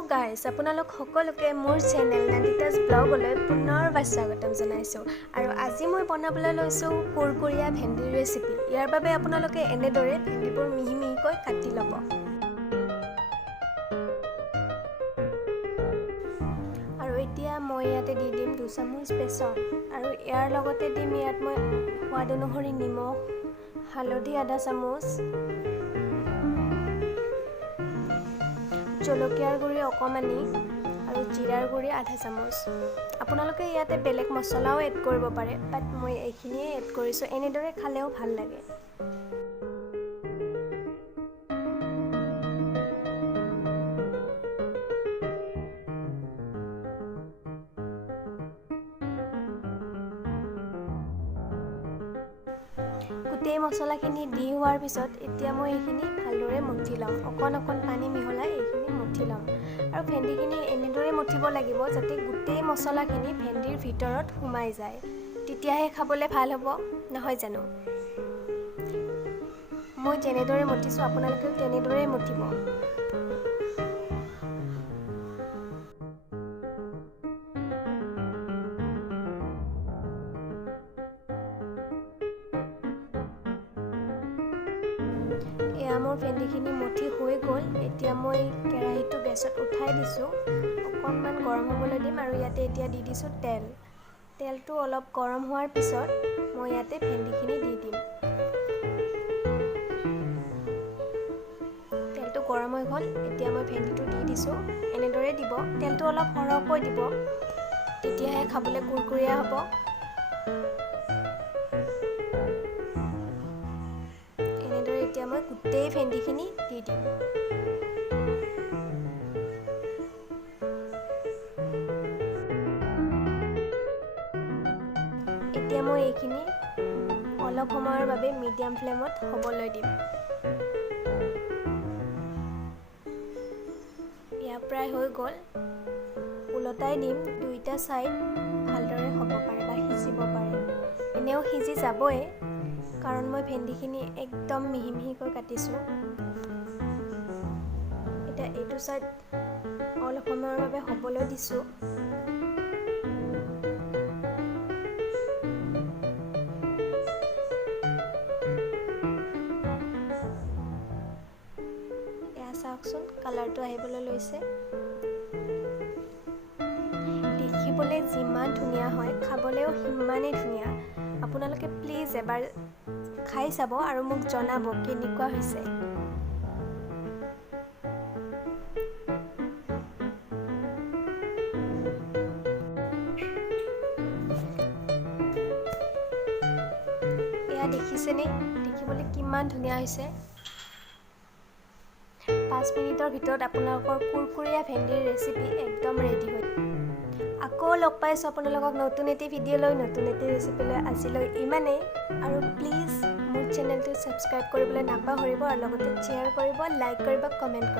Hello' guys, আপোনালোক সকলোকে মোৰ চেনেল নন্দিতাছ ব্লগলৈ পুনৰবাৰ স্বাগতম জনাইছোঁ। আৰু আজি মই বনাবলৈ লৈছোঁ কুৰকুৰীয়া ভেন্দিৰ ৰেচিপি। ইয়াৰ বাবে আপোনালোকে এনেদৰে ভেন্দিবোৰ মিহি মিহিকৈ কাটি ল'ব। আৰু এতিয়া মই ইয়াতে দি দিম 2 চামুচ বেচন, আৰু ইয়াৰ লগতে দিম ইয়াত মই সোৱাদ অনুসৰি নিমখ, হালধি আধা চামুচ, জলকীয়াৰ গুড়ি অকমানি আৰু জিৰাৰ গুড়ি আধা চামুচ। আপোনালোকে ইয়াতে বেলেগ মছলাও এড কৰিব পাৰে, বাট মই এইখিনিয়ে এড কৰিছোঁ। এনেদৰে খালেও ভাল লাগে। গোটেই মছলাখিনি দি হোৱাৰ পিছত এতিয়া মই এইখিনি ভালদৰে মঠি ল'ম। অকণ পানী মিহলাই এইখিনি মঠি ল'ম। আৰু ভেন্দিখিনি এনেদৰে মঠিব লাগিব যাতে গোটেই মছলাখিনি ভেন্দিৰ ভিতৰত সোমাই যায়, তেতিয়াহে খাবলৈ ভাল হ'ব, নহয় জানো? মই যেনেদৰে মঠিছোঁ আপোনালোকেও তেনেদৰেই মঠিব। এয়া মোৰ ভেন্দিখিনি মঠি হৈ গ'ল। এতিয়া মই কেৰাহীটো গেছত উঠাই দিছোঁ, অকণমান গৰম হ'বলৈ দিম। আৰু ইয়াতে এতিয়া দি দিছোঁ তেল। তেলটো অলপ গৰম হোৱাৰ পিছত মই ইয়াতে ভেন্দিখিনি দি দিম। তেলটো গৰম হৈ গ'ল, এতিয়া মই ভেন্দিটো দি দিছোঁ। এনেদৰে দিব, তেলটো অলপ সৰহকৈ দিব, তেতিয়াহে খাবলৈ কুৰকুৰীয়া হ'ব। এতিয়া মই গোটেই ভেন্দিখিনি দি দিম। এতিয়া মই এইখিনি অলপ সময়ৰ বাবে মিডিয়াম ফ্লেমত হ'বলৈ দিম। এয়া প্ৰায় হৈ গ'ল। ওলটাই দিম, দুইটা ছাইড ভালদৰে হ'ব পাৰে বা সিজিব পাৰে। এনেও সিজি যাবই, কাৰণ মই ভেন্দিখিনি একদম মিহি মিহিকৈ কাটিছোঁ। এতিয়া এইটো ছাইড অলপ সময়ৰ বাবে হ'বলৈ দিছোঁ। এয়া চাওকচোন, কালাৰটো আহিবলৈ লৈছে। দেখিবলৈ যিমান ধুনীয়া হয়, খাবলৈও সিমানেই ধুনীয়া। আপোনালোকে প্লিজ এবাৰ খাই চাব আৰু মোক জনাব কেনেকুৱা হৈছে। এয়া দেখিছেনে, দেখিবলৈ কিমান ধুনীয়া হৈছে। 5 মিনিটৰ ভিতৰত আপোনালোকৰ কুৰকুৰীয়া ভেন্দিৰ ৰেচিপি একদম ৰেডি হৈ। আকৌ লগ পাইছোঁ আপোনালোকক নতুন এটি ভিডিঅ' লৈ, নতুন এটি ৰেচিপি লৈ। আজিলৈ ইমানেই। আৰু প্লিজ মোৰ চেনেলটো ছাবস্ক্ৰাইব কৰিবলৈ নাপাহৰিব, আৰু লগতে শ্বেয়াৰ কৰিব, লাইক কৰিব, কমেণ্ট কৰিব।